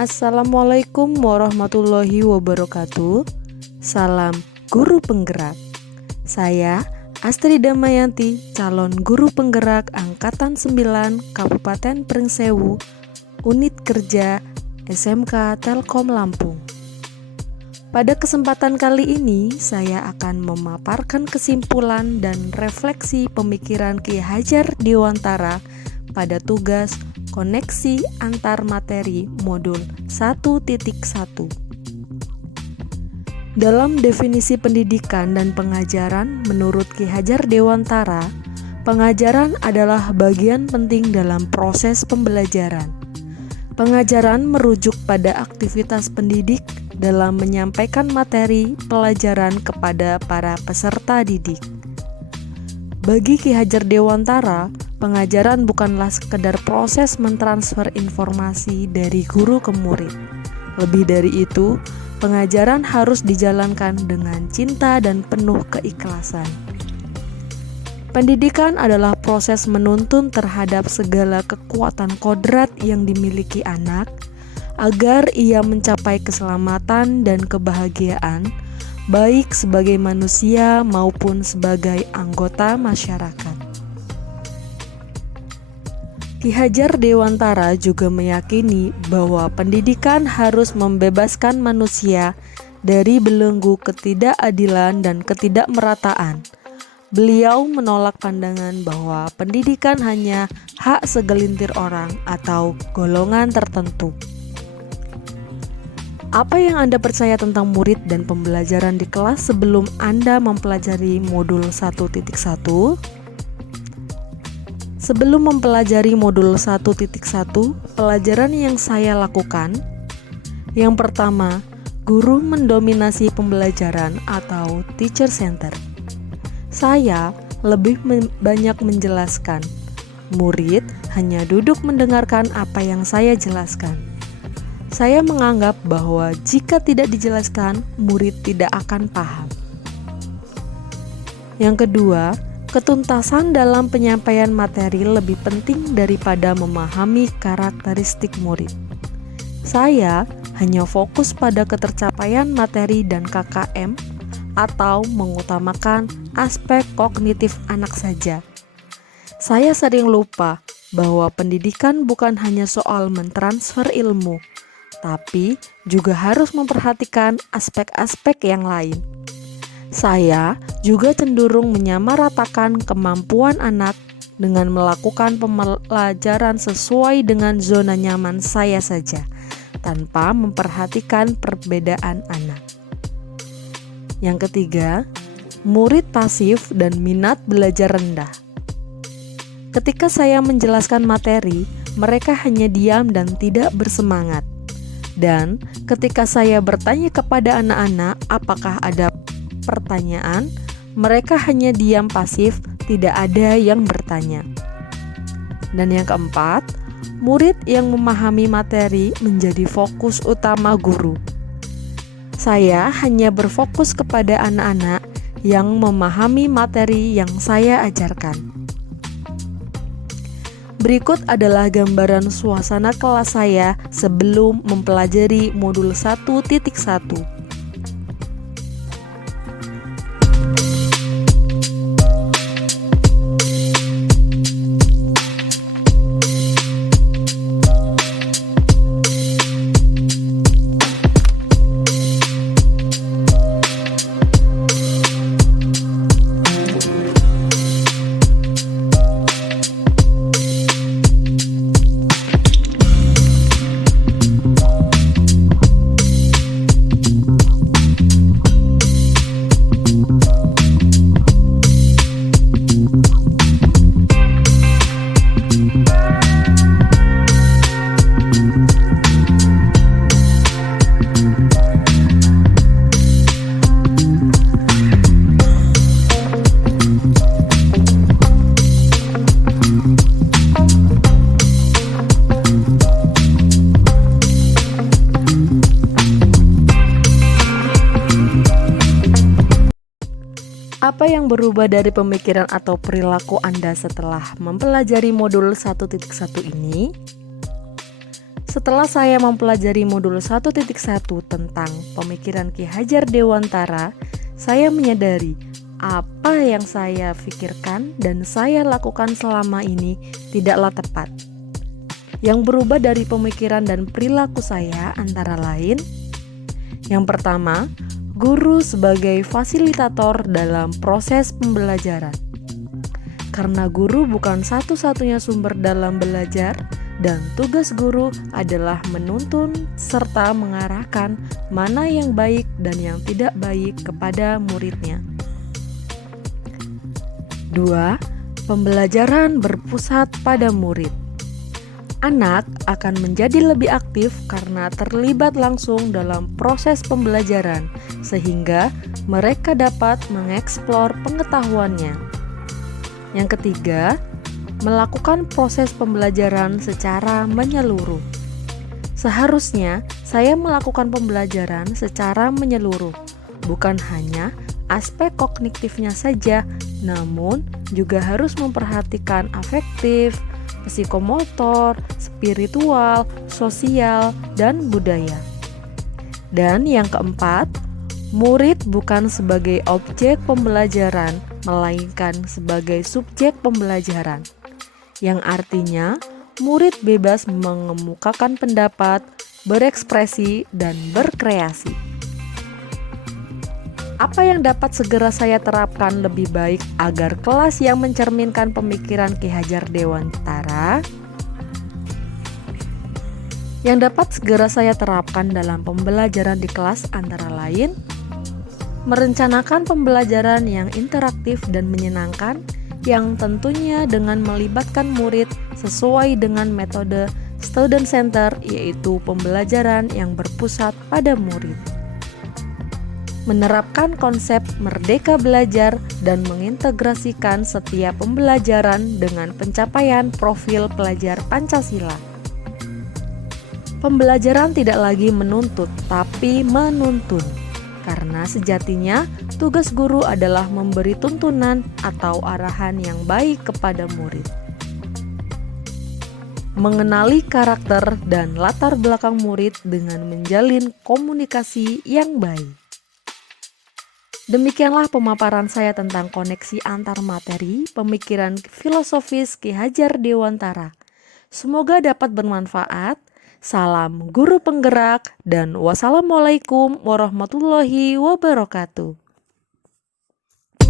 Assalamualaikum warahmatullahi wabarakatuh. Salam guru penggerak. Saya Astri Damayanti, calon guru penggerak Angkatan 9 Kabupaten Pringsewu, Unit Kerja SMK Telkom Lampung. Pada kesempatan kali ini, saya akan memaparkan kesimpulan dan refleksi pemikiran Ki Hajar Dewantara pada tugas koneksi antar materi modul 1.1. Dalam definisi pendidikan dan pengajaran menurut Ki Hajar Dewantara, pengajaran adalah bagian penting dalam proses pembelajaran. Pengajaran merujuk pada aktivitas pendidik dalam menyampaikan materi pelajaran kepada para peserta didik. Bagi Ki Hajar Dewantara, pengajaran bukanlah sekedar proses mentransfer informasi dari guru ke murid. Lebih dari itu, pengajaran harus dijalankan dengan cinta dan penuh keikhlasan. Pendidikan adalah proses menuntun terhadap segala kekuatan kodrat yang dimiliki anak, agar ia mencapai keselamatan dan kebahagiaan, baik sebagai manusia maupun sebagai anggota masyarakat. Ki Hajar Dewantara juga meyakini bahwa pendidikan harus membebaskan manusia dari belenggu ketidakadilan dan ketidakmerataan. Beliau menolak pandangan bahwa pendidikan hanya hak segelintir orang atau golongan tertentu. Apa yang Anda percaya tentang murid dan pembelajaran di kelas sebelum Anda mempelajari modul 1.1? Sebelum mempelajari modul 1.1, pelajaran yang saya lakukan, yang pertama, guru mendominasi pembelajaran atau teacher center. Saya lebih banyak menjelaskan, murid hanya duduk mendengarkan apa yang saya jelaskan. Saya menganggap bahwa jika tidak dijelaskan, murid tidak akan paham. Yang kedua, ketuntasan dalam penyampaian materi lebih penting daripada memahami karakteristik murid. Saya hanya fokus pada ketercapaian materi dan KKM atau mengutamakan aspek kognitif anak saja. Saya sering lupa bahwa pendidikan bukan hanya soal mentransfer ilmu, tapi juga harus memperhatikan aspek-aspek yang lain. Saya juga cenderung menyamaratakan kemampuan anak dengan melakukan pembelajaran sesuai dengan zona nyaman saya saja, tanpa memperhatikan perbedaan anak. Yang ketiga, murid pasif dan minat belajar rendah. Ketika saya menjelaskan materi, mereka hanya diam dan tidak bersemangat. Dan ketika saya bertanya kepada anak-anak apakah ada pertanyaan, mereka hanya diam pasif, tidak ada yang bertanya. Dan yang keempat, murid yang memahami materi menjadi fokus utama guru. Saya hanya berfokus kepada anak-anak yang memahami materi yang saya ajarkan. Berikut adalah gambaran suasana kelas saya sebelum mempelajari modul 1.1. Apa yang berubah dari pemikiran atau perilaku Anda setelah mempelajari modul 1.1 ini? Setelah saya mempelajari modul 1.1 tentang pemikiran Ki Hajar Dewantara, saya menyadari apa yang saya pikirkan dan saya lakukan selama ini tidaklah tepat. Yang berubah dari pemikiran dan perilaku saya antara lain: yang pertama, guru sebagai fasilitator dalam proses pembelajaran. Karena guru bukan satu-satunya sumber dalam belajar, dan tugas guru adalah menuntun serta mengarahkan mana yang baik dan yang tidak baik kepada muridnya. 2. Pembelajaran berpusat pada murid. Anak akan menjadi lebih aktif karena terlibat langsung dalam proses pembelajaran, sehingga mereka dapat mengeksplor pengetahuannya. Yang ketiga, melakukan proses pembelajaran secara menyeluruh. Seharusnya saya melakukan pembelajaran secara menyeluruh, bukan hanya aspek kognitifnya saja, namun juga harus memperhatikan afektif, psikomotor, spiritual, sosial, dan budaya. Dan yang keempat, murid bukan sebagai objek pembelajaran, melainkan sebagai subjek pembelajaran, yang artinya murid bebas mengemukakan pendapat, berekspresi, dan berkreasi. Apa yang dapat segera saya terapkan lebih baik agar kelas yang mencerminkan pemikiran Ki Hajar Dewantara? Yang dapat segera saya terapkan dalam pembelajaran di kelas antara lain: merencanakan pembelajaran yang interaktif dan menyenangkan, yang tentunya dengan melibatkan murid sesuai dengan metode student center, yaitu pembelajaran yang berpusat pada murid. Menerapkan konsep merdeka belajar dan mengintegrasikan setiap pembelajaran dengan pencapaian profil pelajar Pancasila. Pembelajaran tidak lagi menuntut, tapi menuntun. Karena sejatinya tugas guru adalah memberi tuntunan atau arahan yang baik kepada murid. Mengenali karakter dan latar belakang murid dengan menjalin komunikasi yang baik. Demikianlah pemaparan saya tentang koneksi antar materi pemikiran filosofis Ki Hajar Dewantara. Semoga dapat bermanfaat. Salam guru penggerak dan wassalamualaikum warahmatullahi wabarakatuh.